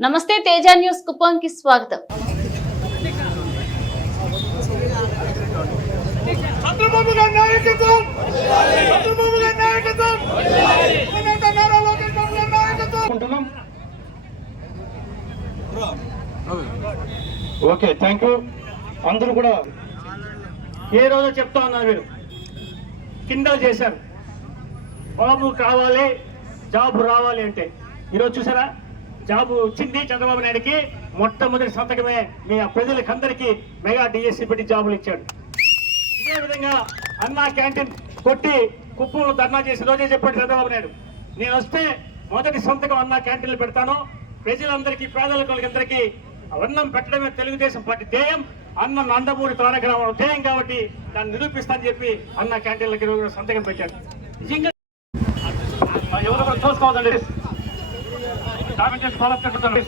నమస్తే తేజ న్యూస్ కుప్పంకి స్వాగతం. చంద్రబాబు గారి నాయకత్వం! చంద్రబాబు గారి నాయకత్వం! ఓకే థ్యాంక్ యూ అందరూ కూడా ఏ రోజు చెప్తా ఉన్నారు మీరు? కిండల్ చేశారు. బాబు కావాలి జాబ్ రావాలి అంటే. ఈరోజు చూసారా? జాబ్ వచ్చింది చంద్రబాబు నాయుడుకి. మొట్టమొదటి సంతకమే మీ ప్రజలకు అందరికీ మెగా డిఎస్సీ పెట్టి జాబులు ఇచ్చాడు. ఇదే విధంగా అన్నా క్యాంటీన్ కొట్టి కుప్పంలో ధర్నా చేసి రోజే చెప్పాడు చంద్రబాబు నాయుడు. నేను వస్తే మొదటి సంతకం అన్నా క్యాంటీన్లు పెడతాను. ప్రజలందరికీ పేదలకి అన్నం పెట్టడమే తెలుగుదేశం పార్టీ ధ్యేయం. అన్న నందమూరి తారక రామారావు ధ్యేయం కాబట్టి దాన్ని నిరూపిస్తానని చెప్పి అన్న క్యాంటీన్లకి సంతకం పెట్టాడు. నిజంగా ఎవరు చూసుకోవద్దండి. చూసుకోవద్దండి డాక్యుమెంట్ ఫాలో పెట్టుకుంటారు